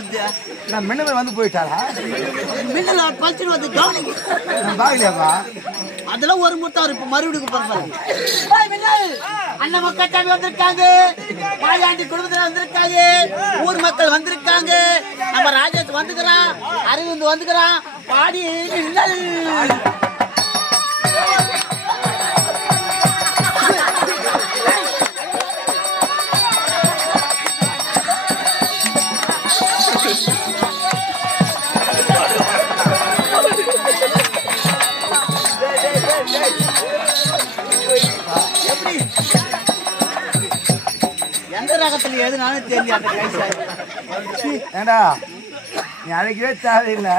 வருது? நான் மின்னல் வந்து போயிட்டாரா? மின்னல் பல்சர் வந்து கவனிங்க. பாக்கலையாப்பா? அதெல்லாம் ஒரு முத்தாரு இப்ப மறுபடியும் பரவாயில்ல. அண்ணன் மக்கள் வந்திருக்காங்க, மாயாண்டி குடும்பத்துல வந்திருக்காங்க, ஊர் மக்கள் வந்திருக்காங்க, நம்ம ராஜேஷ் வந்துக்கிறான், அரவிந்த் வந்துக்கிறான். பாடி மின்னல் எந்த ரகத்துல எதுனாலும் தெரிஞ்சு அந்த கைசா ஏண்டா நீ அழைக்கவே தேவையில்லை.